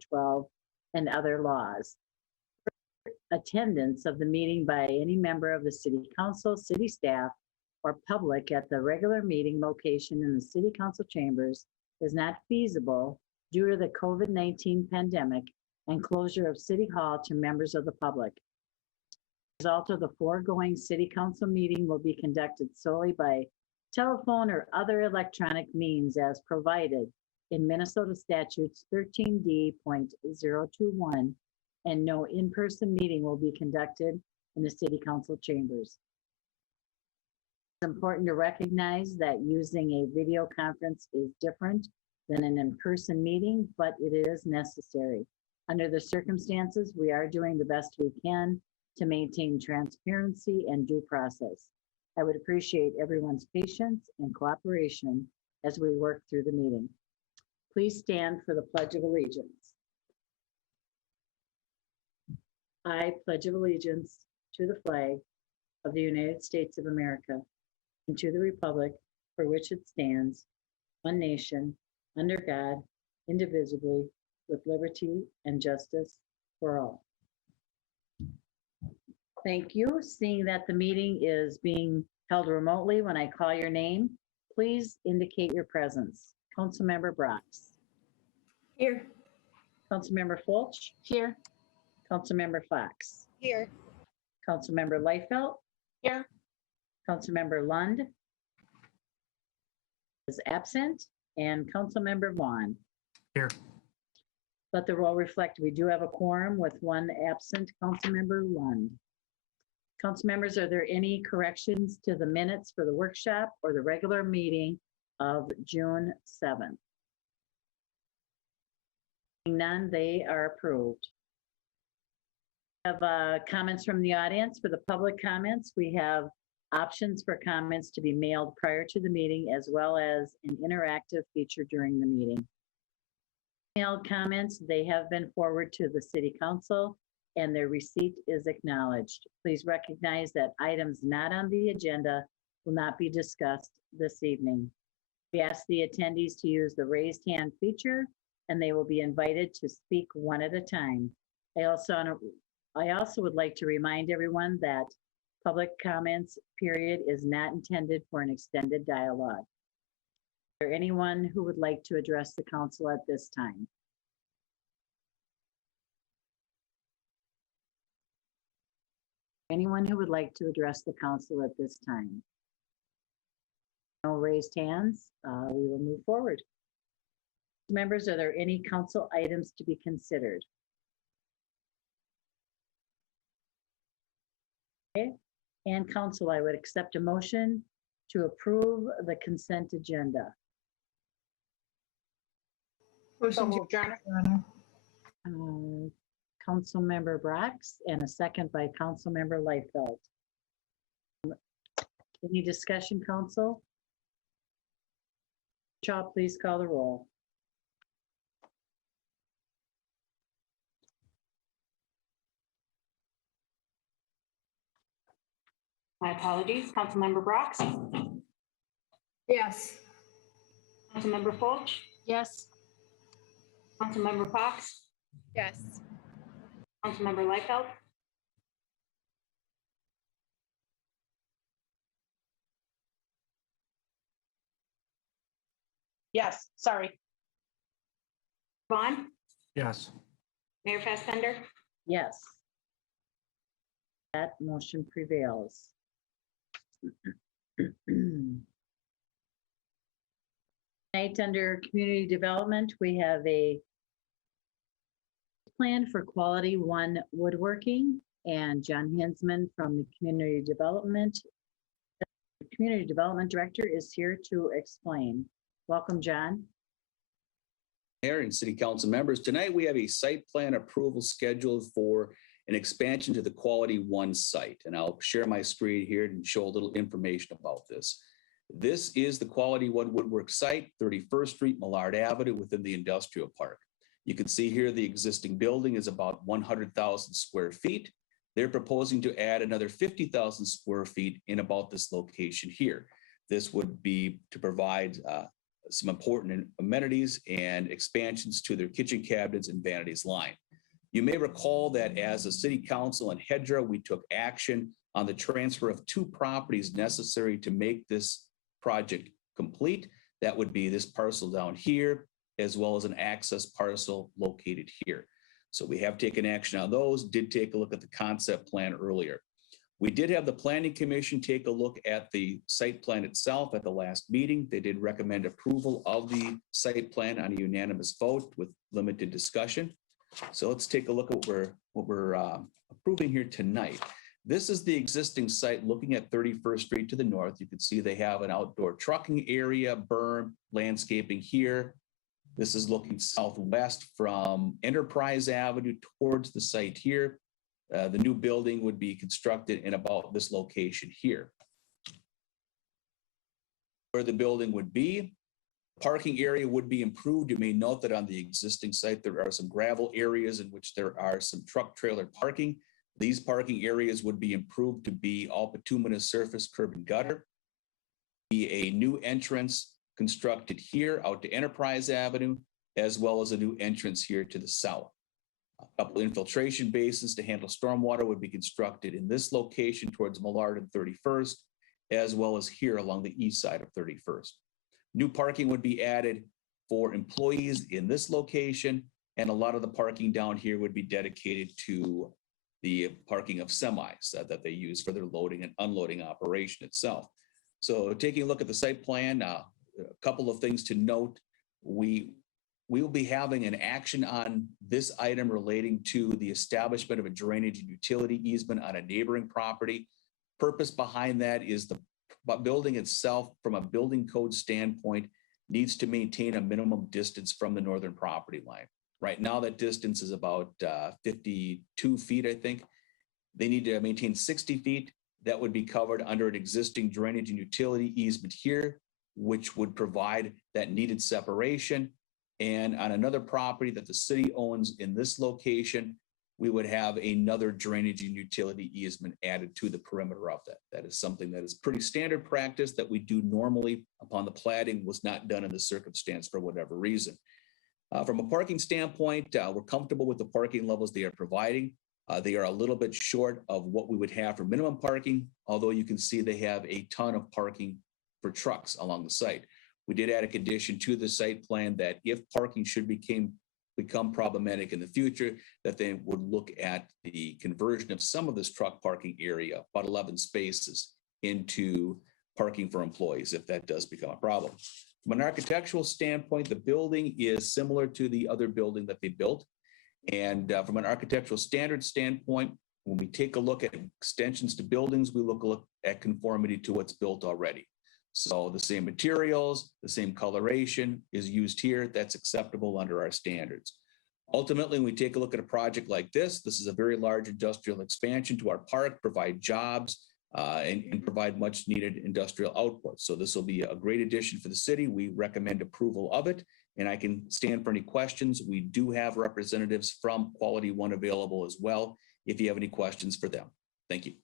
12 and other laws. Attendance of the meeting by any member of the city council, city staff, or public at the regular meeting location in the city council chambers is not feasible due to the COVID-19 pandemic and closure of City Hall to members of the public. As a result of the foregoing, city council meeting will be conducted solely by telephone or other electronic means as provided in Minnesota statutes 13D.021, and no in-person meeting will be conducted in the city council chambers. It's important to recognize that using a video conference is different than an in-person meeting, but it is necessary. Under the circumstances, we are doing the best we can to maintain transparency and due process. I would appreciate everyone's patience and cooperation as we work through the meeting. Please stand for the Pledge of Allegiance. I pledge allegiance to the flag of the United States of America and to the republic for which it stands, one nation, under God, indivisible, with liberty and justice for all. Thank you. Seeing that the meeting is being held remotely, when I call your name, please indicate your presence. Councilmember Brox. Here. Councilmember Fulch. Here. Councilmember Fox. Here. Councilmember Leifeld. Here. Councilmember Lund is absent, and Councilmember Vaughn. Here. Let the roll reflect we do have a quorum with one absent, Councilmember Lund. Council members, are there any corrections to the minutes for the workshop or the regular meeting of June 7th? None, they are approved. We have comments from the audience. For the public comments, we have options for comments to be mailed prior to the meeting, as well as an interactive feature during the meeting. Mailed comments, they have been forwarded to the City Council and their receipt is acknowledged. Please recognize that items not on the agenda will not be discussed this evening. We ask the attendees to use the raised hand feature and they will be invited to speak one at a time. I also would like to remind everyone that public comments period is not intended for an extended dialogue. Is there anyone who would like to address the council at this time? Anyone who would like to address the council at this time? No raised hands. We will move forward. Members, are there any council items to be considered? Okay. And council, I would accept a motion to approve the consent agenda. Motion to adjourn. Councilmember Brox and a second by Councilmember Leifeld. Any discussion, council? Shaw, please call the roll. My apologies. Councilmember Brox, Yes. Councilmember Fulch, Yes. Councilmember Fox, Yes. Councilmember Leifeld, Yes, sorry. Vaughn, Yes. Mayor Fassbender. Yes. That motion prevails. Tonight, under community development, we have a plan for quality one woodworking, and John Hinsman from the community development director is here to explain. Welcome, John. Mayor and City Council members, tonight we have a site plan approval scheduled for an expansion to the Quality One site. And I'll share my screen here and show a little information about this. This is the Quality One Woodwork site, 31st Street, Millard Avenue, within the industrial park. You can see here the existing building is about 100,000 square feet. They're proposing to add another 50,000 square feet in about this location here. This would be to provide some important amenities and expansions to their kitchen cabinets and vanities line. You may recall that as a city council in Hedra, we took action on the transfer of 2 properties necessary to make this project complete. That would be this parcel down here, as well as an access parcel located here. So we have taken action on those, did take a look at the concept plan earlier. We did have the Planning Commission take a look at the site plan itself at the last meeting. They did recommend approval of the site plan on a unanimous vote with limited discussion. So let's take a look at what we're approving here tonight. This is the existing site looking at 31st Street to the north. You can see they have an outdoor trucking area, berm, landscaping here. This is looking southwest from Enterprise Avenue towards the site here. The new building would be constructed in about this location here. Where the building would be, parking area would be improved. You may note that on the existing site, there are some gravel areas in which there are some truck trailer parking. These parking areas would be improved to be all bituminous surface, curb and gutter. Be a new entrance constructed here out to Enterprise Avenue, as well as a new entrance here to the south. A couple infiltration basins to handle stormwater would be constructed in this location towards Millard and 31st, as well as here along the east side of 31st. New parking would be added for employees in this location, and a lot of the parking down here would be dedicated to the parking of semis that they use for their loading and unloading operation itself. So taking a look at the site plan, a couple of things to note. We will be having an action on this item relating to the establishment of a drainage and utility easement on a neighboring property. Purpose behind that is the building itself, from a building code standpoint, needs to maintain a minimum distance from the northern property line. Right now, that distance is about 52 feet, I think. They need to maintain 60 feet. That would be covered under an existing drainage and utility easement here, which would provide that needed separation. And on another property that the city owns in this location, we would have another drainage and utility easement added to the perimeter of that. That is something that is pretty standard practice that we do normally upon the platting, was not done in the circumstance for whatever reason. From a parking standpoint, we're comfortable with the parking levels they are providing. They are a little bit short of what we would have for minimum parking, although you can see they have a ton of parking for trucks along the site. We did add a condition to the site plan that if parking should become problematic in the future, that they would look at the conversion of some of this truck parking area, about 11 spaces, into parking for employees if that does become a problem. From an architectural standpoint, the building is similar to the other building that they built. And from an architectural standard standpoint, when we take a look at extensions to buildings, we look at conformity to what's built already. So the same materials, the same coloration is used here. That's acceptable under our standards. Ultimately, when we take a look at a project like this is a very large industrial expansion to our park, provide jobs, and provide much needed industrial output. So this will be a great addition for the city. We recommend approval of it, and I can stand for any questions. We do have representatives from Quality One available as well, if you have any questions for them. Thank you.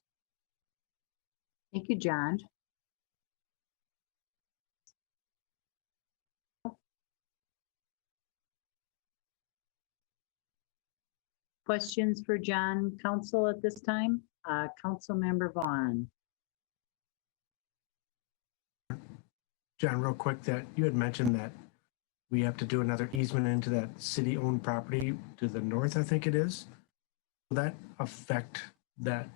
Thank you, John. Questions for John, council at this time? Councilmember Vaughn. John, real quick, that you had mentioned that we have to do another easement into that city-owned property to the north, I think it is. Will that affect that?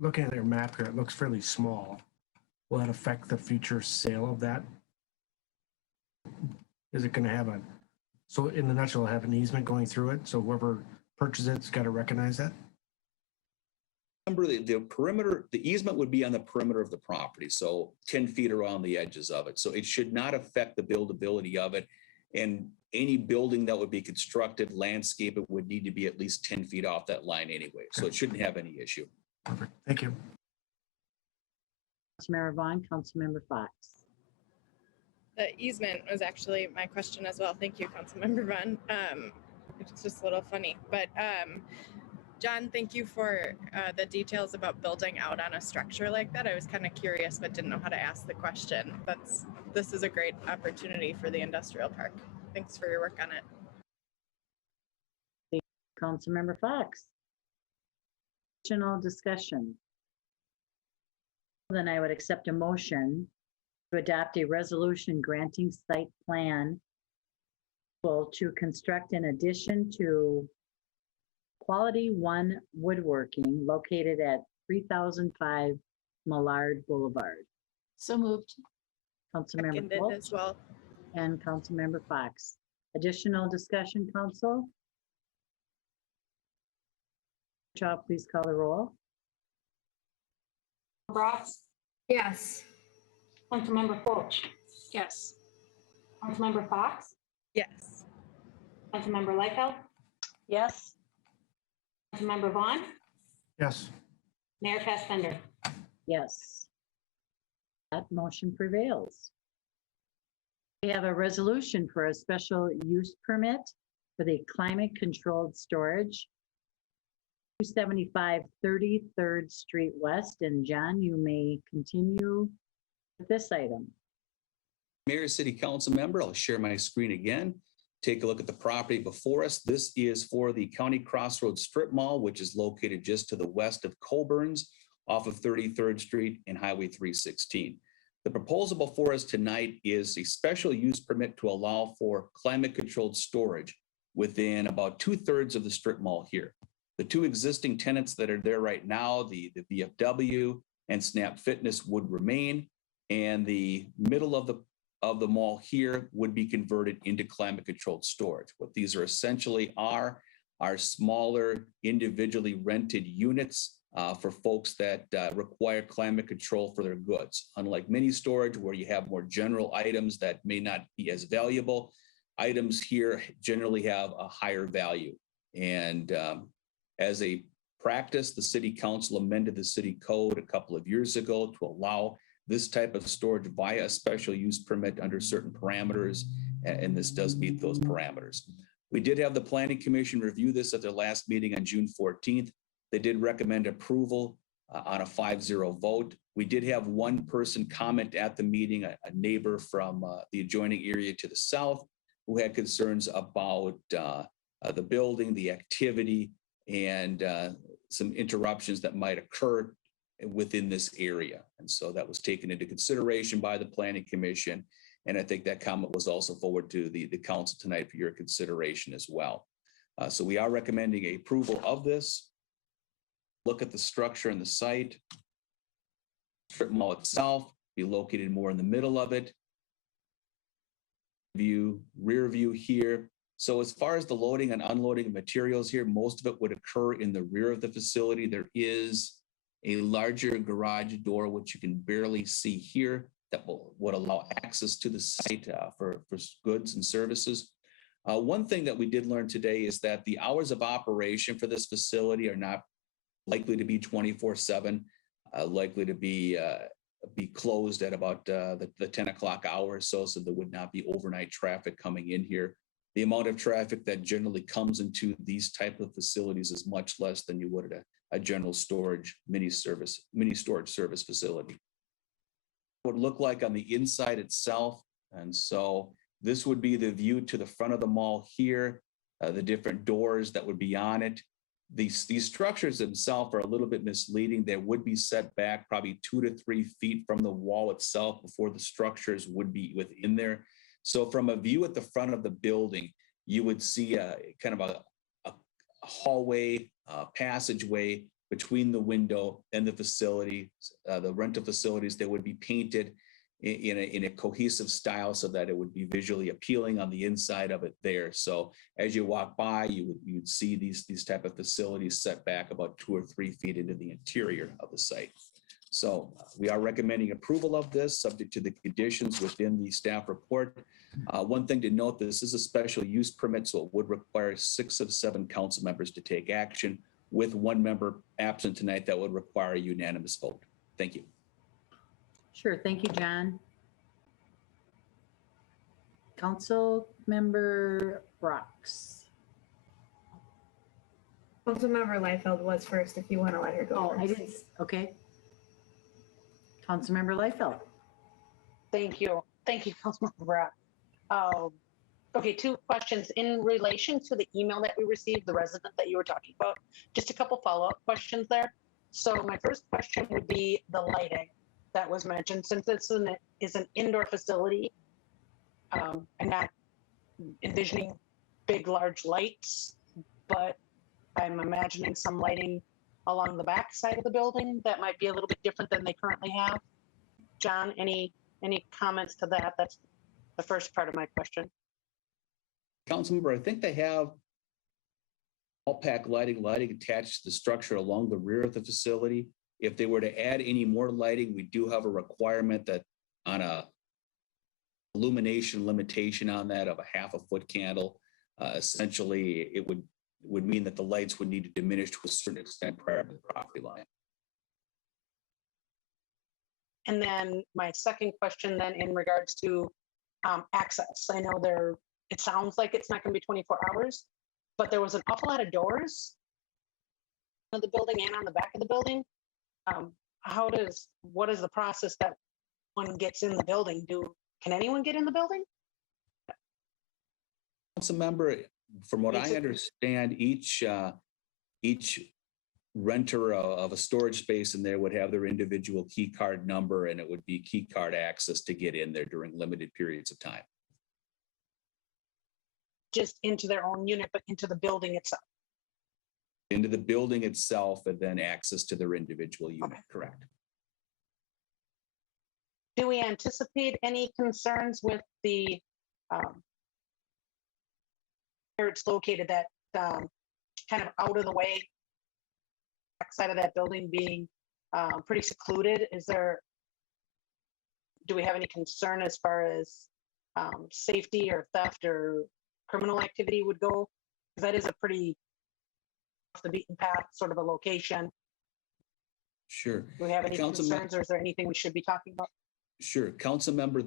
Looking at your map here, it looks fairly small. Will that affect the future sale of that? Is it going to have so in the nutshell, have an easement going through it? So whoever purchases it's got to recognize that? Remember, the perimeter, the easement would be on the perimeter of the property, so 10 feet around the edges of it. So it should not affect the buildability of it. And any building that would be constructed, landscape, it would need to be at least 10 feet off that line anyway. So it shouldn't have any issue. Perfect. Thank you. Councilmember Vaughn, Councilmember Fox. The easement was actually my question as well. Thank you, Councilmember Vaughn. It's just a little funny, but John, thank you for the details about building out on a structure like that. I was kind of curious, but didn't know how to ask the question. That's this is a great opportunity for the industrial park. Thanks for your work on it. Councilmember Fox. Additional discussion. Then I would accept a motion to adopt a resolution granting site plan to construct an addition to Quality One Woodworking located at 3005 Millard Boulevard. So moved. Councilmember Seconded Fultz as well. and Councilmember Fox. Additional discussion, council? Shaw, please call the roll. Bratz, Yes. Councilmember Fulch, Yes. Councilmember Fox, Yes. Councilmember Liefeld, Yes. Councilmember Vaughn, Yes. Mayor Fassbender. Yes. That motion prevails. We have a resolution for a special use permit for the climate-controlled storage, 275 33rd Street West. And John, you may continue with this item. Mayor, City Council member, I'll share my screen again. Take a look at the property before us. This is for the County Crossroads Strip Mall, which is located just to the west of Colburn's off of 33rd Street and Highway 316. The proposal before us tonight is a special use permit to allow for climate-controlled storage within about 2/3 of the strip mall here. The two existing tenants that are there right now, the VFW and Snap Fitness, would remain, and the middle of the mall here would be converted into climate-controlled storage. What these are essentially are smaller individually rented units for folks that require climate control for their goods. Unlike mini storage, where you have more general items that may not be as valuable, items here generally have a higher value. And as a practice, the city council amended the city code a couple of years ago to allow this type of storage via a special use permit under certain parameters, and this does meet those parameters. We did have the Planning Commission review this at their last meeting on June 14th. They did recommend approval on a 5-0 vote. We did have one person comment at the meeting, a neighbor from the adjoining area to the south, who had concerns about the building, the activity, and some interruptions that might occur within this area. And so that was taken into consideration by the Planning Commission. And I think that comment was also forwarded to the council tonight for your consideration as well. So we are recommending approval of this. Look at the structure and the site. Strip mall itself be located more in the middle of it. Rear view here. So as far as the loading and unloading of materials here, most of it would occur in the rear of the facility. There is a larger garage door, which you can barely see here, that would allow access to the site for goods and services. One thing that we did learn today is that the hours of operation for this facility are not likely to be 24/7, likely to be closed at about the 10 o'clock hour or so there would not be overnight traffic coming in here. The amount of traffic that generally comes into these type of facilities is much less than you would at a general storage mini storage service facility. Would look like on the inside itself. And so this would be the view to the front of the mall here, the different doors that would be on it. These structures themselves are a little bit misleading. They would be set back probably 2 to 3 feet from the wall itself before the structures would be within there. So from a view at the front of the building, you would see a kind of a hallway, passageway between the window and the facility, the rental facilities. They would be painted in a cohesive style so that it would be visually appealing on the inside of it there. So as you walk by, you'd see these type of facilities set back about 2 or 3 feet into the interior of the site. So we are recommending approval of this, subject to the conditions within the staff report. One thing to note, this is a special use permit, so it would require 6 of 7 council members to take action. With 1 member absent tonight, that would require a unanimous vote. Thank you. Sure, thank you, John. Council Member Brooks. Councilmember Liefeld was first, if you want to let her go. Oh, I first. didn't, okay. Councilmember Liefeld. Thank you. Thank you, Councilmember Brock. Okay, two questions in relation to the email that we received, the resident that you were talking about. Just a couple follow-up questions there. So my first question would be the lighting that was mentioned, since this is an indoor facility. I'm not envisioning big, large lights, but I'm imagining some lighting along the back side of the building that might be a little bit different than they currently have. John, any comments to that? That's the first part of my question. Councilmember, I think they have all-pack lighting attached to the structure along the rear of the facility. If they were to add any more lighting, we do have a requirement that on a illumination limitation on that of a half a foot candle. Essentially, it would mean that the lights would need to diminish to a certain extent prior to the property line. And then my second question then in regards to access. I know it sounds like it's not going to be 24 hours, but there was an awful lot of doors on the building and on the back of the building. What is the process that one gets in the building? Can anyone get in the building? Councilmember, from what I understand, each renter of a storage space in there would have their individual key card number, and it would be key card access to get in there during limited periods of time. Just into their own unit, but into the building itself. Into the building itself, and then access to their individual unit, Okay. Correct. Do we anticipate any concerns with the where it's located, that kind of out of the way backside of that building being pretty secluded? Do we have any concern as far as safety or theft or criminal activity would go? Because that is a pretty off the beaten path sort of a location. Sure. Do we have any Councilman- concerns, or is there anything we should be talking about? Sure. Councilmember,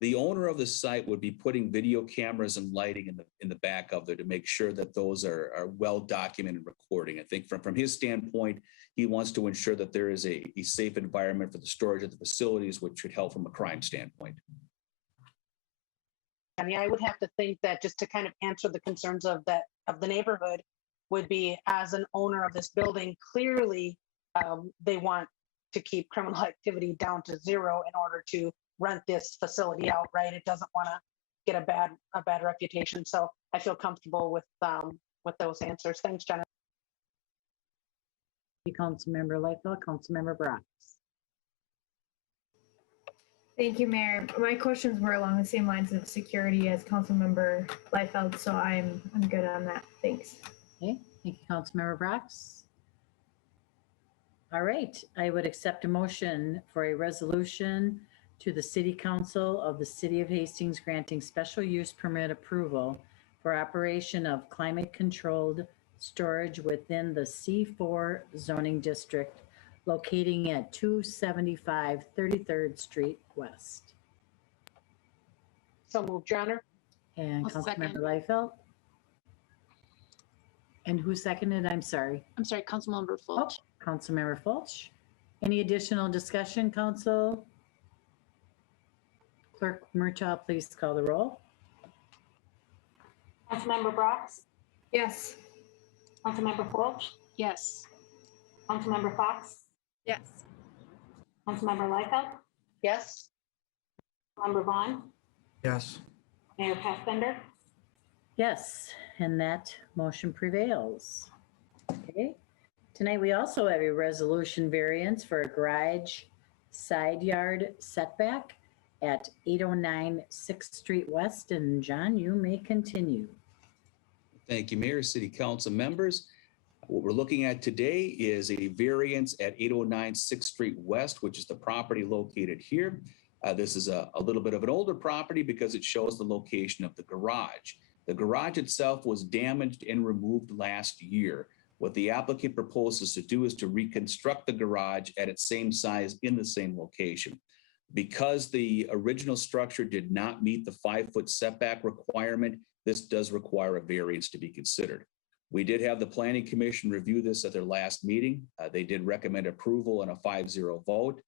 the owner of the site would be putting video cameras and lighting in the back of there to make sure that those are well documented recording. I think from his standpoint, he wants to ensure that there is a safe environment for the storage of the facilities, which should help from a crime standpoint. I mean, I would have to think that just to kind of answer the concerns of the neighborhood would be, as an owner of this building, clearly they want to keep criminal activity down to zero in order to rent this facility out, right? It doesn't want to get a bad reputation. So I feel comfortable with those answers. Thanks, Jenna. Councilmember Lightfoot, Councilmember Brock. Thank you, Mayor. My questions were along the same lines of security as Councilmember Liefeld, so I'm good on that. Thanks. Okay, thank you, Councilmember Brox. All right, I would accept a motion for a resolution to the City Council of the City of Hastings granting special use permit approval for operation of climate-controlled storage within the C4 zoning district locating at 275 33rd Street West. So move, Johnner. And I'll second. Councilmember Liefeld. And who seconded? I'm sorry. I'm sorry, Councilmember Oh, Fulch. Councilmember Fulch. Any additional discussion, council? Clerk Murtaugh, please call the roll. Councilmember Brox, Yes. Councilmember Fulch, Yes. Councilmember Fox, Yes. Councilmember Liefeld. Yes. Member Vaughn, Yes. Mayor Passbender. Yes, and that motion prevails. Okay. Tonight, we also have a resolution variance for a garage side yard setback at 809 6th Street West. And John, you may continue. Thank you, Mayor, City Council members. What we're looking at today is a variance at 809 6th Street West, which is the property located here. This is a little bit of an older property because it shows the location of the garage. The garage itself was damaged and removed last year. What the applicant proposes to do is to reconstruct the garage at its same size in the same location. Because the original structure did not meet the 5-foot setback requirement, this does require a variance to be considered. We did have the Planning Commission review this at their last meeting. They did recommend approval on a 5-0 vote.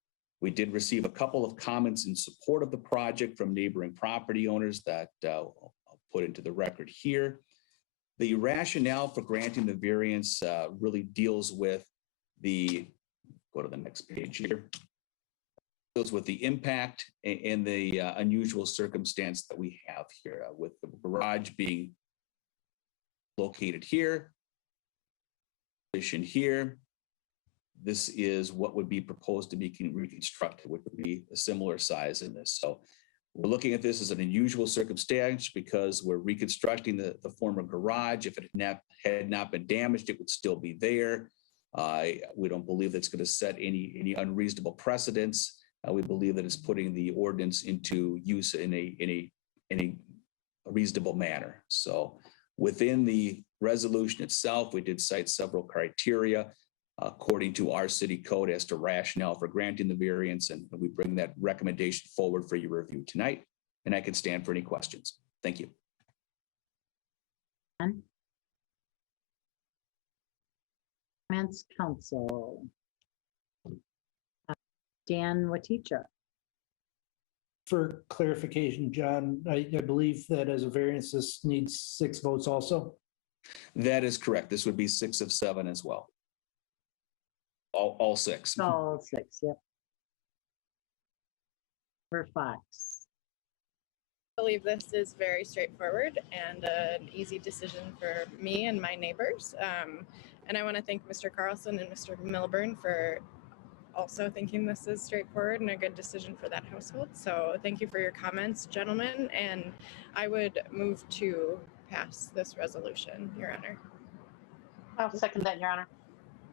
We did receive a couple of comments in support of the project from neighboring property owners that I'll put into the record here. The rationale for granting the variance really deals with go to the next page here, deals with the impact and the unusual circumstance that we have here with the garage being located here, position here. This is what would be proposed to be reconstructed, which would be a similar size in this. So we're looking at this as an unusual circumstance because we're reconstructing the former garage. If it had not been damaged, it would still be there. We don't believe that's going to set any unreasonable precedents. We believe that it's putting the ordinance into use in a reasonable manner. So within the resolution itself, we did cite several criteria according to our city code as to rationale for granting the variance, and we bring that recommendation forward for your review tonight. And I can stand for any questions. Thank you. Comments, council. Dan Waticha. For clarification, John, I believe that as a variance, this needs 6 votes also. That is correct. This would be 6 of 7 as well. All 6. All 6, yep. For Fox. I believe this is very straightforward and an easy decision for me and my neighbors. And I want to thank Mr. Carlson and Mr. Milburn for also thinking this is straightforward and a good decision for that household. So thank you for your comments, gentlemen. And I would move to pass this resolution, Your Honor. I'll second that, Your Honor.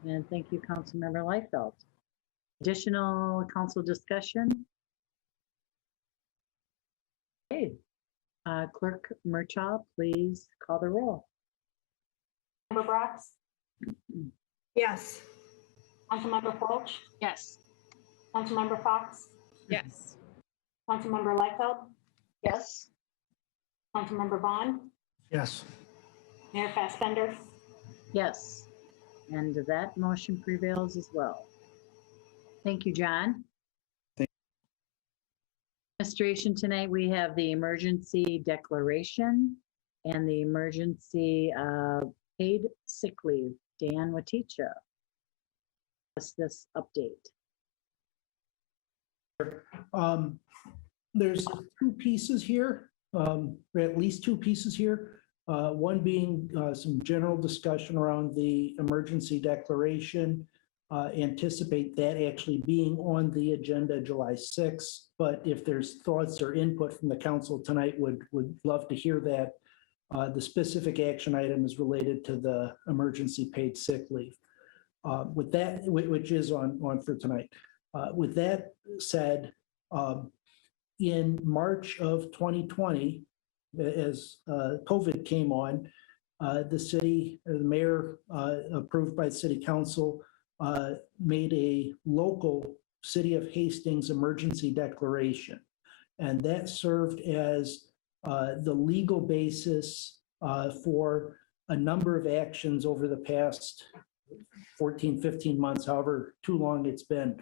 And thank you, Councilmember Liefeld. Additional council discussion? Okay. Clerk Murtaugh, please call the roll. Member Brox, Yes. Councilmember Fulch, Yes. Councilmember Fox, Yes. Councilmember Liefeld, Yes. Councilmember Vaughn, Yes. Mayor Fassbender. Yes. And that motion prevails as well. Thank you, John. Administration tonight, we have the emergency declaration and the emergency paid sick leave. Dan Waticha. What's this update? There's 2 pieces here, or at least 2 pieces here. One being some general discussion around the emergency declaration. Anticipate that actually being on the agenda July 6th. But if there's thoughts or input from the council tonight, would love to hear that. The specific action item is related to the emergency paid sick leave. With that, which is on for tonight. With that said, in March of 2020, as COVID came on, the mayor, approved by the city council, made a local City of Hastings emergency declaration. And that served as the legal basis for a number of actions over the past 14, 15 months, however too long it's been.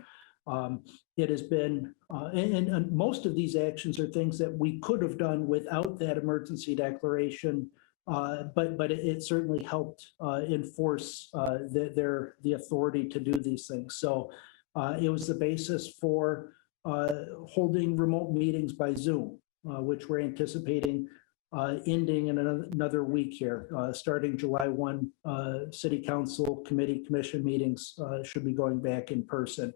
It has been, and most of these actions are things that we could have done without that emergency declaration, but it certainly helped enforce the authority to do these things. So it was the basis for holding remote meetings by Zoom, which we're anticipating ending in another week here. Starting July 1, City Council Committee Commission meetings should be going back in person.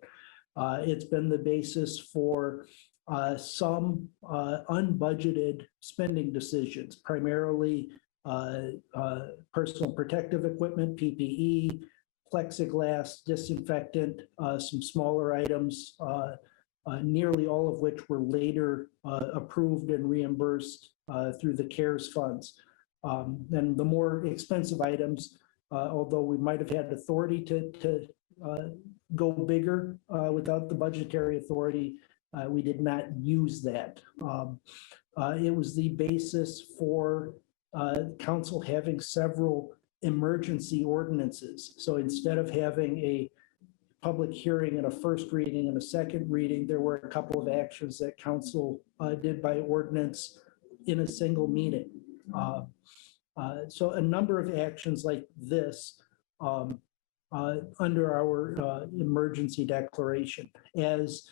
It's been the basis for some unbudgeted spending decisions, primarily personal protective equipment, PPE, plexiglass, disinfectant, some smaller items, nearly all of which were later approved and reimbursed through the CARES funds. And the more expensive items, although we might have had authority to go bigger without the budgetary authority, we did not use that. It was the basis for council having several emergency ordinances. So instead of having a public hearing and a first reading and a second reading, there were a couple of actions that council did by ordinance in a single meeting. So a number of actions like this under our emergency declaration. As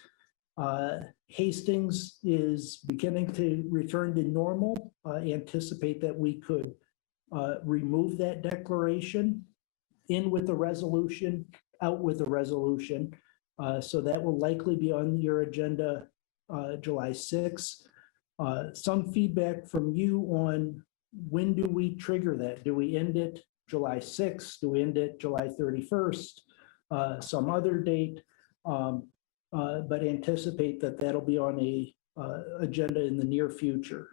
Hastings is beginning to return to normal, anticipate that we could remove that declaration, in with the resolution, out with the resolution. So that will likely be on your agenda July 6th. Some feedback from you on when do we trigger that? Do we end it July 6th? Do we end it July 31st? Some other date? But anticipate that that'll be on a agenda in the near future.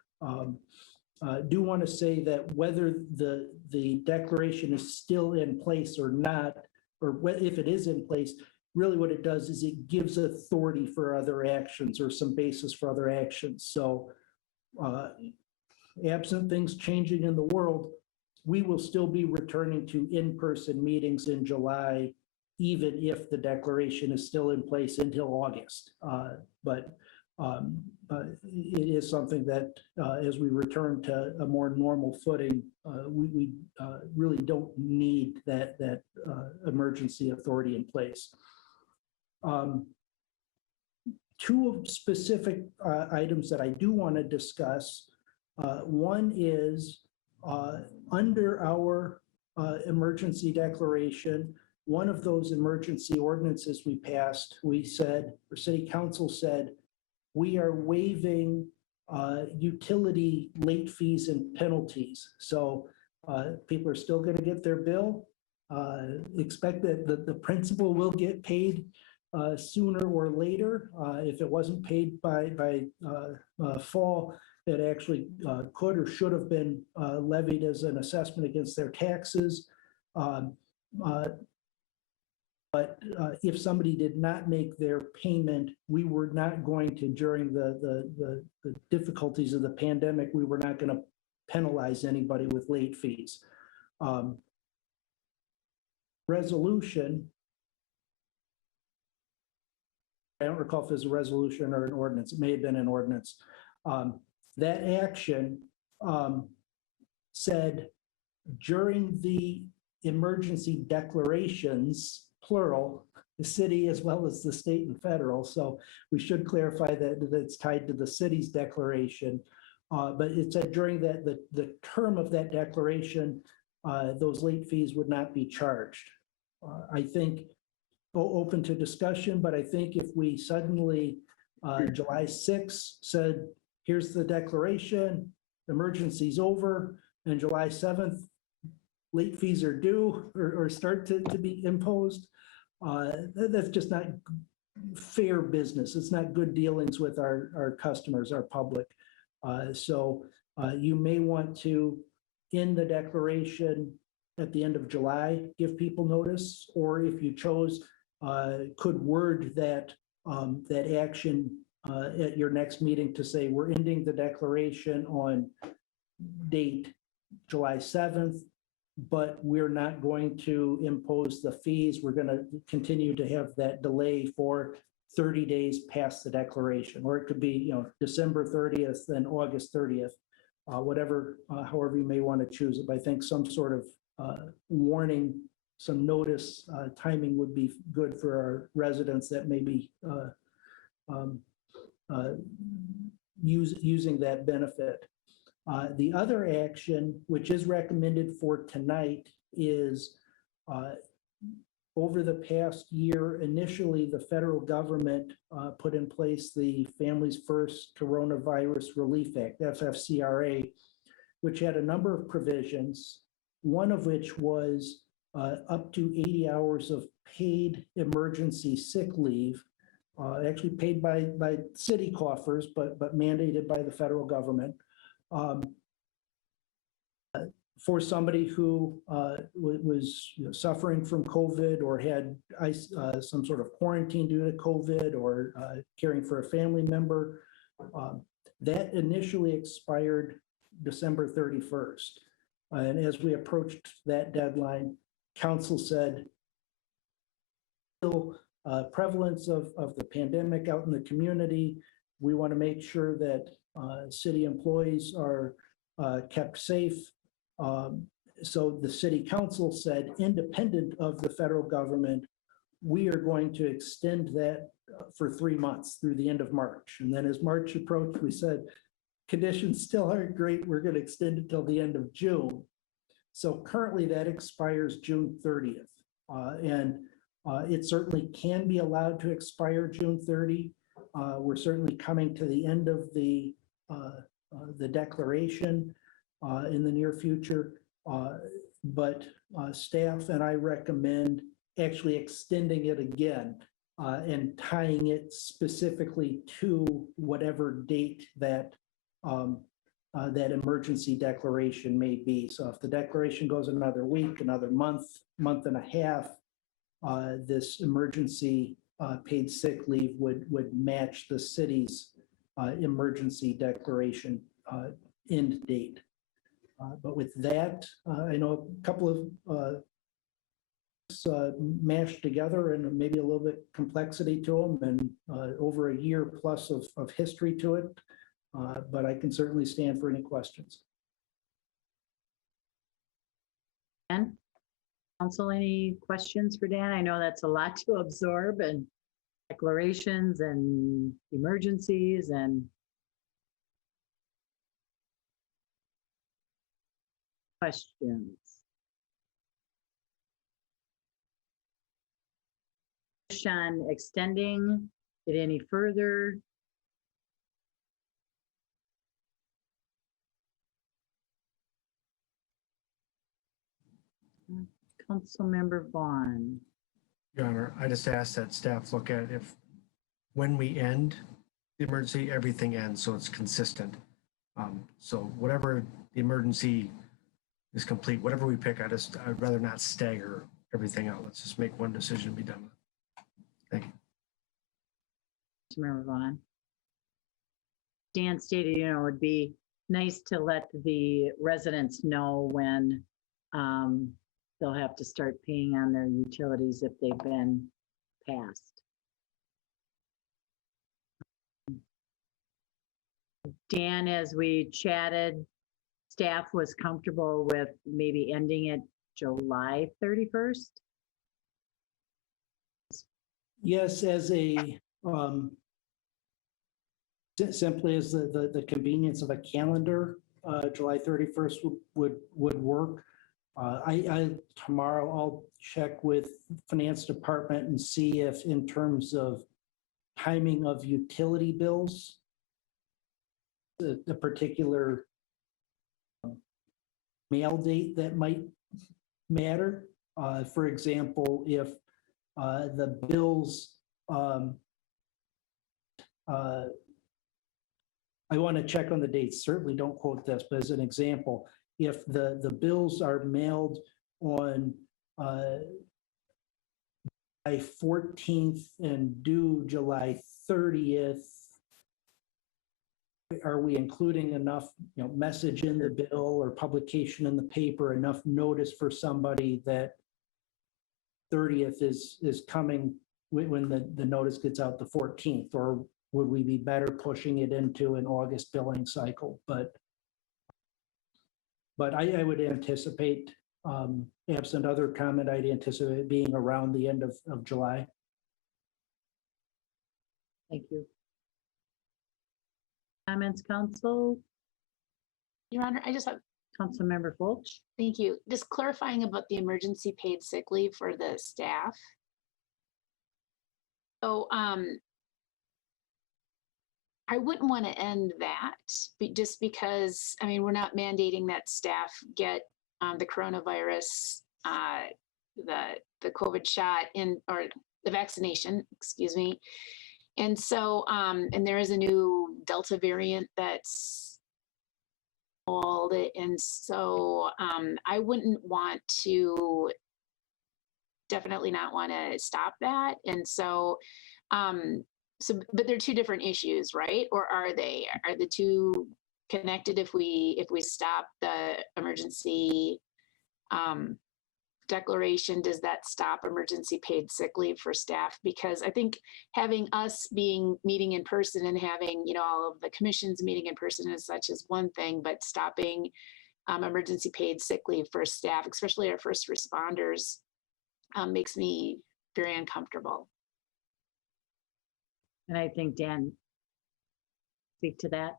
Do want to say that whether the declaration is still in place or not, or if it is in place, really what it does is it gives authority for other actions or some basis for other actions. So absent things changing in the world, we will still be returning to in-person meetings in July, even if the declaration is still in place until August. But it is something that as we return to a more normal footing, we really don't need that emergency authority in place. Two specific items that I do want to discuss. One is under our emergency declaration, one of those emergency ordinances we passed, we said, or City Council said, we are waiving utility late fees and penalties. So people are still going to get their bill. Expect that the principal will get paid sooner or later. If it wasn't paid by fall, it actually could or should have been levied as an assessment against their taxes. But if somebody did not make their payment, we were not going to, during the difficulties of the pandemic, we were not going to penalize anybody with late fees. Resolution, I don't recall if there's a resolution or an ordinance. It may have been an ordinance. That action said during the emergency declarations, plural, the city as well as the state and federal. So we should clarify that it's tied to the city's declaration. But it said during that the term of that declaration, those late fees would not be charged. I think open to discussion, but I think if we suddenly July 6th said, here's the declaration, emergency's over, and July 7th, late fees are due or start to be imposed, that's just not fair business. It's not good dealings with our customers, our public. So you may want to end the declaration at the end of July, give people notice, or if you chose, could word that that action at your next meeting to say we're ending the declaration on date July 7th, but we're not going to impose the fees. We're going to continue to have that delay for 30 days past the declaration, or it could be, December 30th and August 30th, whatever, however you may want to choose it. But I think some sort of warning, some notice, timing would be good for our residents that may be using that benefit. The other action, which is recommended for tonight, is over the past year, initially the federal government put in place the Families First Coronavirus Relief Act, FFCRA, which had a number of provisions, one of which was up to 80 hours of paid emergency sick leave, actually paid by city coffers, but mandated by the federal government. For somebody who was suffering from COVID or had some sort of quarantine due to COVID or caring for a family member, that initially expired December 31st. And as we approached that deadline, council said, still prevalence of the pandemic out in the community. We want to make sure that city employees are kept safe. So the city council said, independent of the federal government, we are going to extend that for 3 months through the end of March. And then as March approached, we said, conditions still aren't great. We're going to extend it till the end of June. So currently that expires June 30th. And it certainly can be allowed to expire June 30. We're certainly coming to the end of the declaration in the near future. But staff and I recommend actually extending it again and tying it specifically to whatever date that that emergency declaration may be. So if the declaration goes another week, another month, month and a half, this emergency paid sick leave would match the city's emergency declaration end date. But with that, I know a couple of mashed together and maybe a little bit complexity to them and over a year plus of history to it. But I can certainly stand for any questions. Dan? Council, any questions for Dan? I know that's a lot to absorb, and declarations and emergencies and questions. On extending it any further? Councilmember Vaughn. Your Honor, I just asked that staff look at if, when we end the emergency, everything ends, so it's consistent. So whatever the emergency is complete, whatever we pick, I'd rather not stagger everything out. Let's just make one decision and be done with it. Thank you. Councilmember Vaughn. Dan stated, it would be nice to let the residents know when they'll have to start paying on their utilities if they've been passed. Dan, as we chatted, staff was comfortable with maybe ending it July 31st? Yes, as a simply as the convenience of a calendar, July 31st would work. I tomorrow I'll check with finance department and see if in terms of timing of utility bills, the particular mail date that might matter. For example, if the bills, I want to check on the dates, certainly don't quote this, but as an example, if the bills are mailed on July 14th and due July 30th, are we including enough, message in the bill or publication in the paper, enough notice for somebody that 30th is coming when the notice gets out the 14th, or would we be better pushing it into an August billing cycle? But I would anticipate, absent other comment, I'd anticipate it being around the end of July. Thank you. Comments, Council? Your Honor, I just have, Councilmember Fulch? thank you. Just clarifying about the emergency paid sick leave for the staff. So I wouldn't want to end that just because, I mean, we're not mandating that staff get the coronavirus, the COVID shot or the vaccination, excuse me. And so, and there is a new Delta variant that's called it. And so I wouldn't want to, definitely not want to stop that. And so, but they're two different issues, right? Or are they? Are the two connected if we stop the emergency declaration, does that stop emergency paid sick leave for staff? Because I think having us meeting in person and having, all of the commissions meeting in person and such is one thing, but stopping emergency paid sick leave for staff, especially our first responders, makes me very uncomfortable. And I think Dan, speak to that.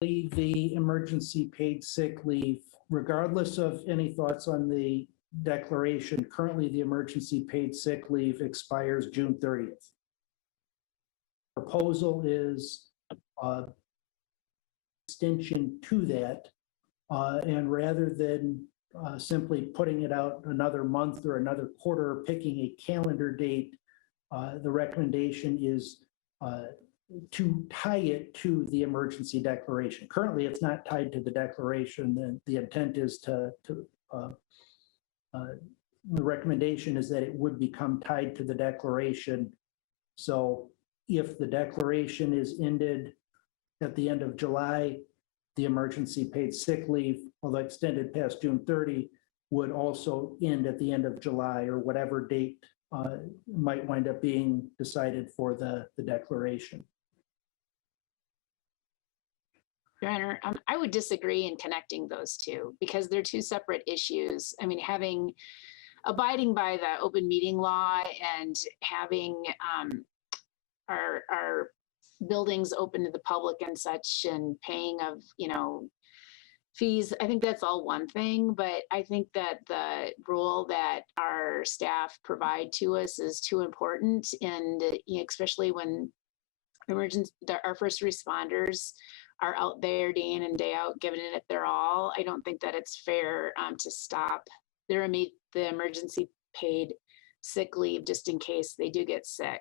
The emergency paid sick leave, regardless of any thoughts on the declaration, currently the emergency paid sick leave expires June 30th. Proposal is extension to that, and rather than simply putting it out another month or another quarter, or picking a calendar date, the recommendation is to tie it to the emergency declaration. Currently, it's not tied to the declaration. The intent is the recommendation is that it would become tied to the declaration. So if the declaration is ended at the end of July, the emergency paid sick leave, although extended past June 30, would also end at the end of July, or whatever date might wind up being decided for the declaration. Your Honor, I would disagree in connecting those two because they're two separate issues. I mean, abiding by the open meeting law and having our buildings open to the public and such, and paying of, fees, I think that's all one thing, but I think that the rule that our staff provide to us is too important. And especially when our first responders are out there day in and day out, giving it their all, I don't think that it's fair to stop the emergency paid sick leave just in case they do get sick.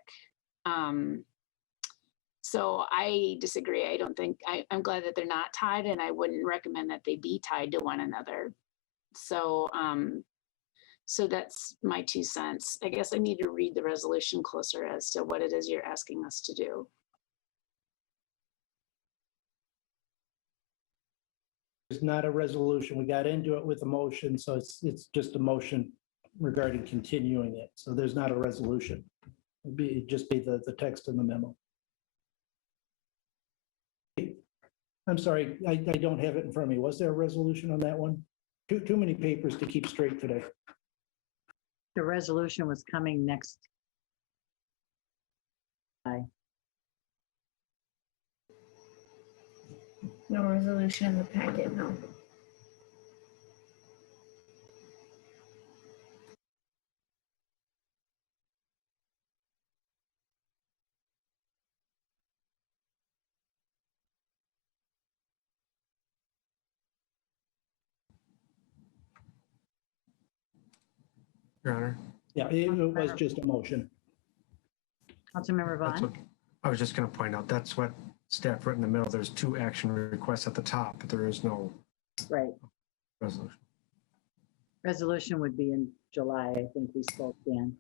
So I disagree. I don't think, I'm glad that they're not tied, and I wouldn't recommend that they be tied to one another. So, so that's my 2 cents. I guess I need to read the resolution closer as to what it is you're asking us to do. It's not a resolution. We got into it with a motion, so it's just a motion regarding continuing it. So there's not a resolution. It'd just be the text in the memo. I'm sorry, I don't have it in front of me. Was there a resolution on that one? Too many papers to keep straight today. The resolution was coming next. No resolution in the packet, no. Your Honor. Yeah, it was just a motion. Councilmember That's Vaughn. what I was just going to point out. That's what staff wrote in the middle. There's 2 action requests at the top, but there is no Right. resolution. Resolution would be in July, I think we spoke, Dan.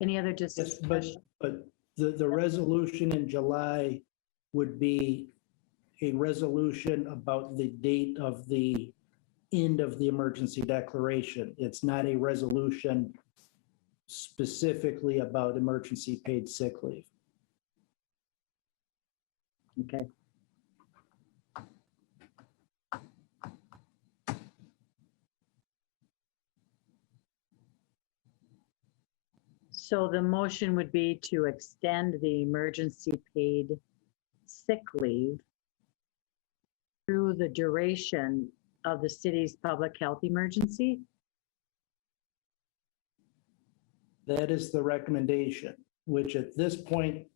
Any other Yes, discussion? but the resolution in July would be a resolution about the date of the end of the emergency declaration. It's not a resolution specifically about emergency paid sick leave. Okay. So the motion would be to extend the emergency paid sick leave through the duration of the city's public health emergency. That is the recommendation, which at this point,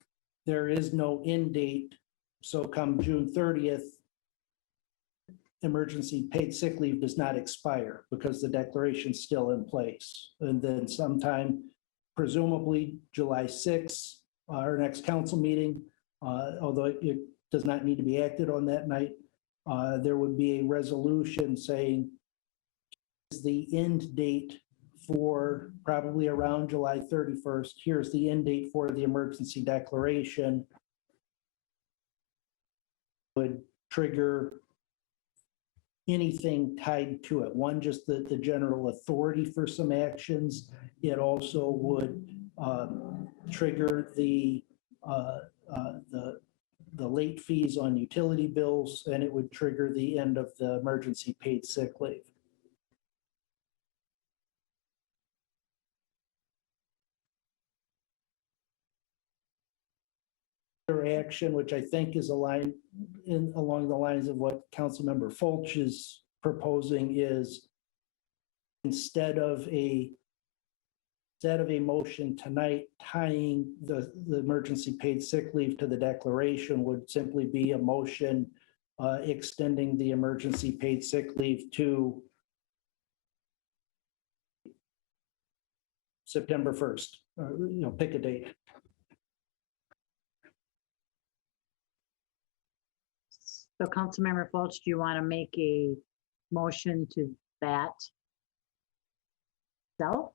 there is no end date. So come June 30th, emergency paid sick leave does not expire because the declaration's still in place. And then sometime, presumably July 6th, our next council meeting, although it does not need to be acted on that night, there would be a resolution saying the end date for probably around July 31st. Here's the end date for the emergency declaration. Would trigger anything tied to it. One, just the general authority for some actions. It also would trigger the late fees on utility bills, and it would trigger the end of the emergency paid sick leave. Other action, which I think is along the lines of what Councilmember Fulch is proposing, is instead of a motion tonight tying the emergency paid sick leave to the declaration, would simply be a motion extending the emergency paid sick leave to September 1st. Pick a date. So Councilmember Fulch, do you want to make a motion to that? So,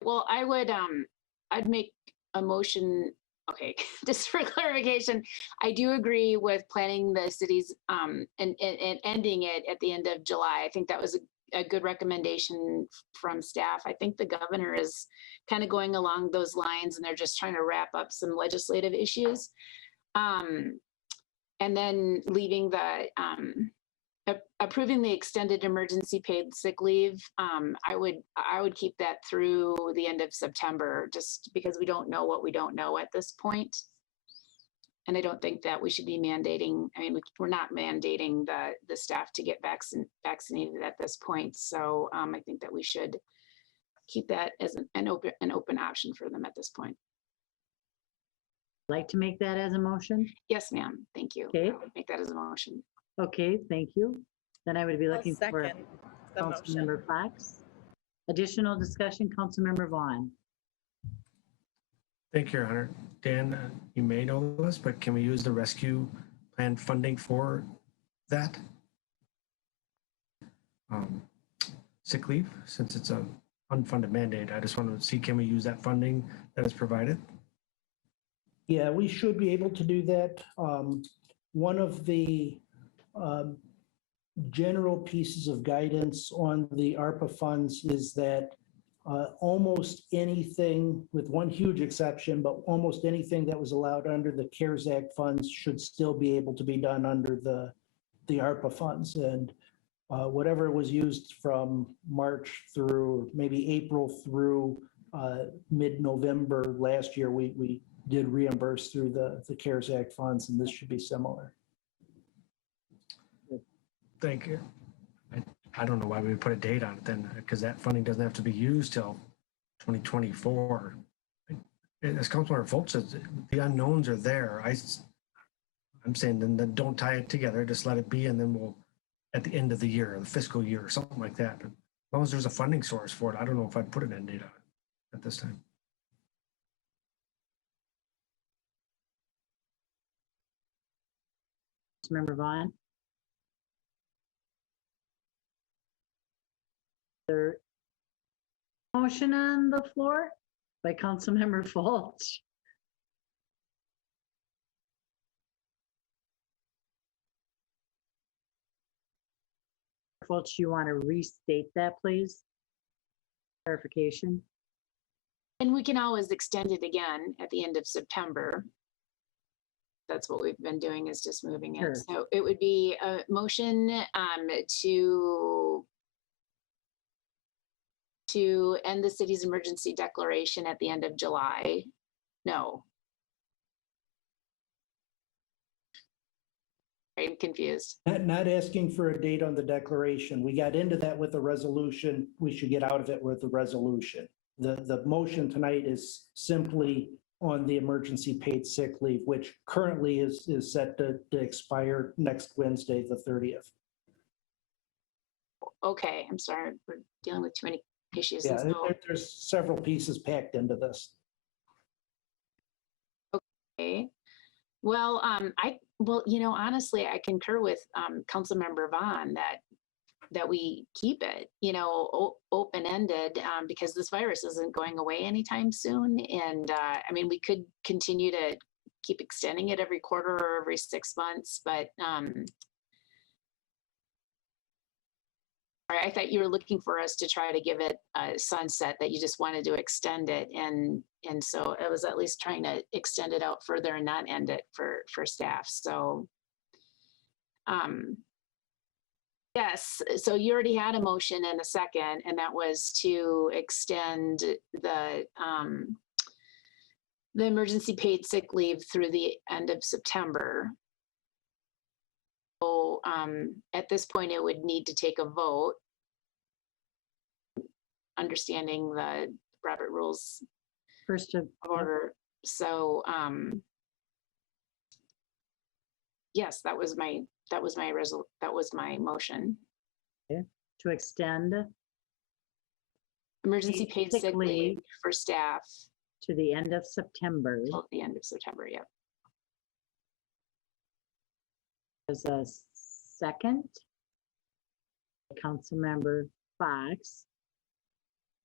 Well, I'd make a motion, okay, just for clarification, I do agree with planning the cities and ending it at the end of July. I think that was a good recommendation from staff. I think the governor is kind of going along those lines, and they're just trying to wrap up some legislative issues. And then leaving approving the extended emergency paid sick leave, I would keep that through the end of September, just because we don't know what we don't know at this point. And I don't think that we should be mandating, I mean, we're not mandating the staff to get vaccinated at this point. So I think that we should keep that as an open option for them at this point. like to make that as a motion? Yes, ma'am. Thank you. Okay. I would make that as a motion. Okay, thank you. Then I would be I'll looking for second the motion. Councilmember Fox. Additional discussion, Councilmember Vaughn. Thank you, Your Honor. Dan, you may know this, but can we use the rescue plan funding for that? Sick leave, since it's a unfunded mandate. I just want to see, can we use that funding that is provided? Yeah, we should be able to do that. One of the general pieces of guidance on the ARPA funds is that almost anything, with one huge exception, but almost anything that was allowed under the CARES Act funds should still be able to be done under the ARPA funds. And whatever was used from March through maybe April through mid-November last year, we did reimburse through the CARES Act funds, and this should be similar. Thank you. I don't know why we put a date on it then, because that funding doesn't have to be used till 2024. As Councilmember Fulch says, the unknowns are there. I'm saying then don't tie it together, just let it be, and then we'll, at the end of the year, the fiscal year, or something like that. As long as there's a funding source for it, I don't know if I'd put an end date on it at this time. Councilmember Vaughn. There motion on the floor by Councilmember Fulch. Fulch, you want to restate that, please? Clarification. And we can always extend it again at the end of September. That's what we've been doing, is just moving it. Sure. So it would be a motion to end the city's emergency declaration at the end of July. No. I'm confused. Not asking for a date on the declaration. We got into that with the resolution. We should get out of it with the resolution. The motion tonight is simply on the emergency paid sick leave, which currently is set to expire next Wednesday, the 30th. Okay, I'm sorry. We're dealing with too many issues. Yeah, and so- there's several pieces packed into this. Okay. Well, honestly, I concur with Councilmember Vaughn that we keep it, open-ended, because this virus isn't going away anytime soon. And I mean, we could continue to keep extending it every quarter or every 6 months, but I thought you were looking for us to try to give it a sunset, that you just wanted to extend it. And so I was at least trying to extend it out further and not end it for staff. So, yes, so you already had a motion and a second, and that was to extend the emergency paid sick leave through the end of September. So at this point, it would need to take a vote, understanding the Robert Rules First of, of Order. So yes, that was my motion. to extend Emergency paid sick leave for staff to the end of September. till the end of September. Yep. There's a second. Councilmember Fox.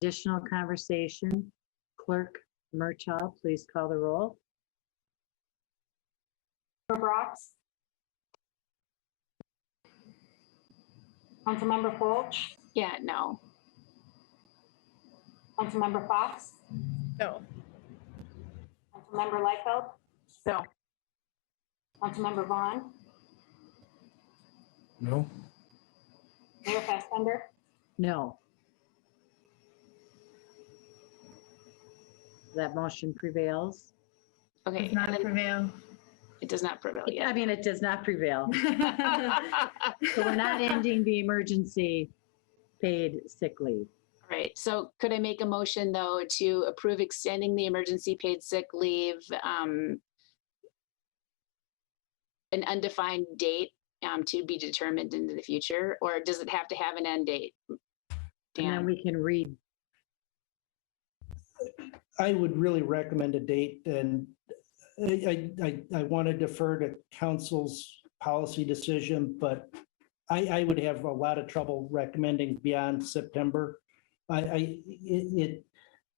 Additional conversation. Clerk Murtaugh, please call the roll. Member Brox, Councilmember Fulch, Yeah. No. Councilmember Fox, No. Councilmember Liefeld, No. Councilmember Vaughn, No? Mayor Fassbender, No. That motion prevails. Okay. Does not and then prevail. it does not prevail I yet. mean, it does not prevail. So we're not ending the emergency paid sick leave. All right. So could I make a motion though to approve extending the emergency paid sick leave an undefined date to be determined into the future, or does it have to have an end date? And then Dan, we can read. I would really recommend a date, and I want to defer to council's policy decision, but I would have a lot of trouble recommending beyond September. Although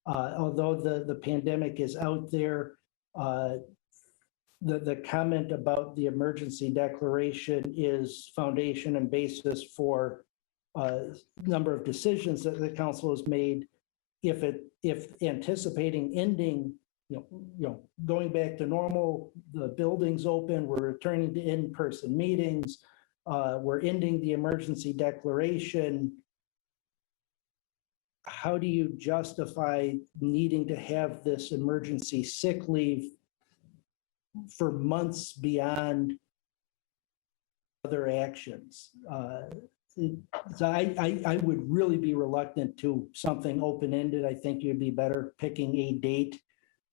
the pandemic is out there, the comment about the emergency declaration is foundation and basis for a number of decisions that the council has made. If anticipating ending, going back to normal, the building's open, we're returning to in-person meetings, we're ending the emergency declaration. How do you justify needing to have this emergency sick leave for months beyond other actions? So I would really be reluctant to something open-ended. I think you'd be better picking a date.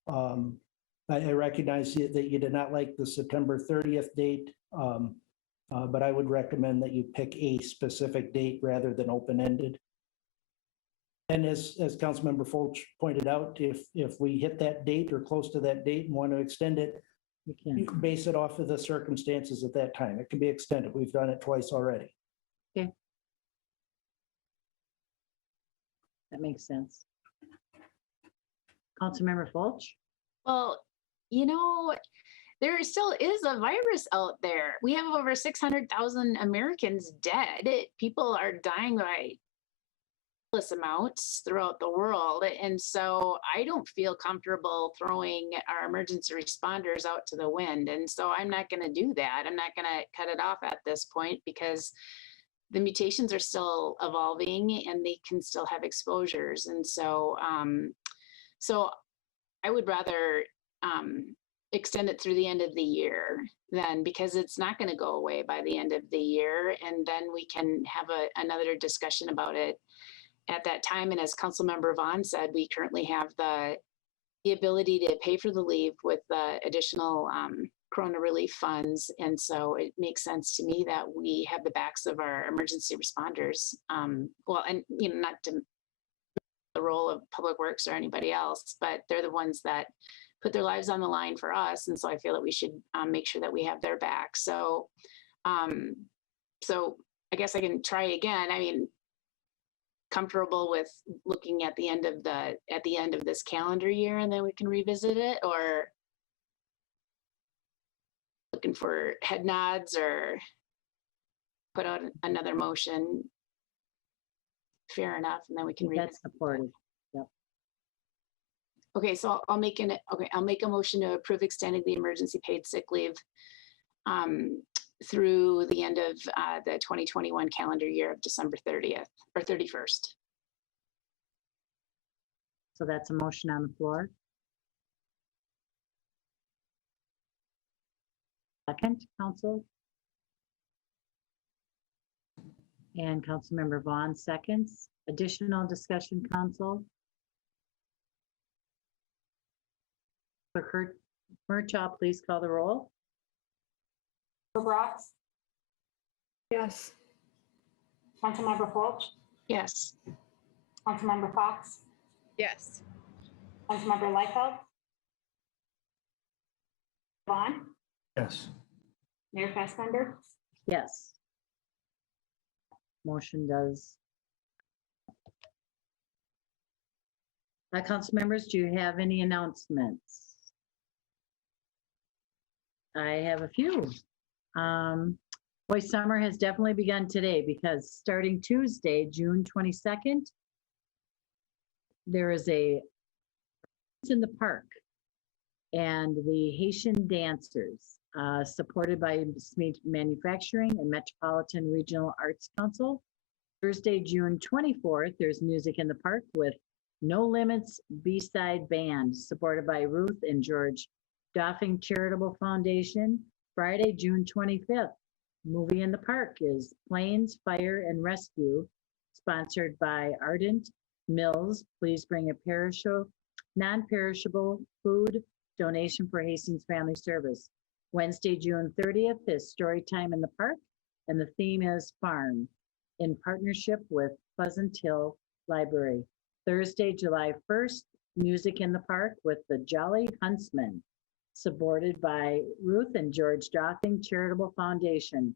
I recognize that you did not like the September 30th date, but I would recommend that you pick a specific date rather than open-ended. And as Councilmember Fulch pointed out, if we hit that date or close to that date and want to extend it, We you can. can base it off of the circumstances at that time. It can be extended. We've done it twice already. That makes sense. Councilmember Fulch? well, there still is a virus out there. We have over 600,000 Americans dead. People are dying by endless amounts throughout the world. And so I don't feel comfortable throwing our emergency responders out to the wind. And so I'm not going to do that. I'm not going to cut it off at this point because the mutations are still evolving and they can still have exposures. And so, so I would rather extend it through the end of the year then, because it's not going to go away by the end of the year. And then we can have another discussion about it at that time. And as Councilmember Vaughn said, we currently have the ability to pay for the leave with the additional Corona relief funds. And so it makes sense to me that we have the backs of our emergency responders. Well, and not to the role of Public Works or anybody else, but they're the ones that put their lives on the line for us. And so I feel that we should make sure that we have their back. So, so I guess I can try again. I mean, comfortable with looking at the end of this calendar year, and then we can revisit it, or looking for head nods or put out another motion. fair enough, and then we can read. That's supported. Okay, so I'll make a motion to approve extending the emergency paid sick leave through the end of the 2021 calendar year of December 30th or 31st. So that's a motion on the floor. Second, Council. And Councilmember Vaughn seconds. Additional discussion, Council. Clerk Murtaugh, please call the roll. Member Brox, Yes. Councilmember Fulch, Yes. Councilmember Fox, Yes. Councilmember Liefeld, Vaughn, Yes. Mayor Fassbender. Yes. Motion does. Council members, do you have any announcements? I have a few. Boy, summer has definitely begun today because starting Tuesday, June 22nd, there is a in the park and the Haitian dancers, supported by Smead Manufacturing and Metropolitan Regional Arts Council. Thursday, June 24th, there's music in the park with No Limits B-Side Band, supported by Ruth and George Doffing Charitable Foundation. Friday, June 25th, movie in the park is Planes, Fire, and Rescue, sponsored by Ardent Mills. Please bring a non-perishable food donation for Hastings Family Service. Wednesday, June 30th is Story Time in the Park, and the theme is Farm, in partnership with Pleasant Hill Library. Thursday, July 1st, music in the park with the Jolly Huntsman, supported by Ruth and George Doffing Charitable Foundation.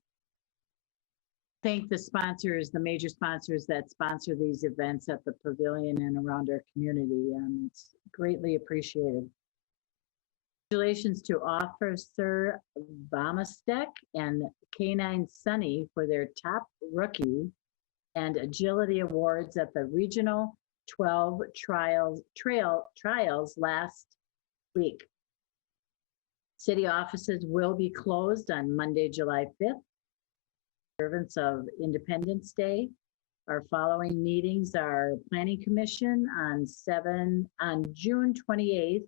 Thank the sponsors, the major sponsors that sponsor these events at the pavilion and around our community. It's greatly appreciated. Congratulations to Officer Bomastek and K9 Sunny for their top rookie and agility awards at the Regional 12 trials last week. City offices will be closed on Monday, July 5th. Observance of Independence Day. Our following meetings are Planning Commission on June 28th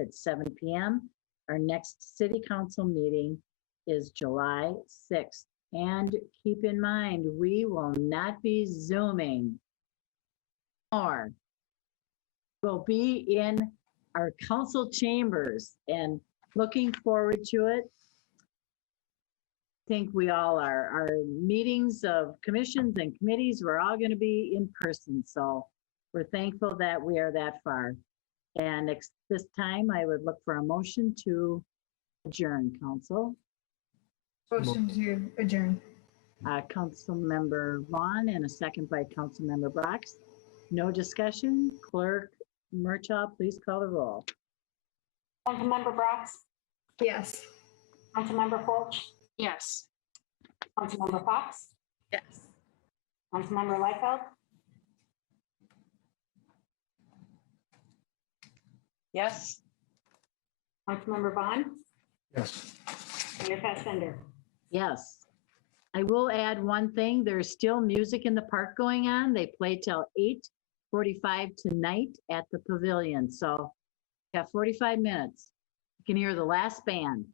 at 7 p.m. Our next City Council meeting is July 6th. And keep in mind, we will not be Zooming. Or we'll be in our council chambers and looking forward to it. I think we all are. Our meetings of commissions and committees, we're all going to be in person. So we're thankful that we are that far. And this time I would look for a motion to adjourn, Council. Motion to adjourn. Councilmember Vaughn and a second by Councilmember Brox. No discussion. Clerk Murtaugh, please call the roll. Councilmember Brox, Yes. Councilmember Fulch, Yes. Councilmember Fox, Yes. Councilmember Liefeld, Yes. Councilmember Vaughn, Yes. Mayor Fassbender. Yes. I will add one thing. There's still music in the park going on. They play till 8:45 tonight at the pavilion. So you got 45 minutes. You can hear the last band.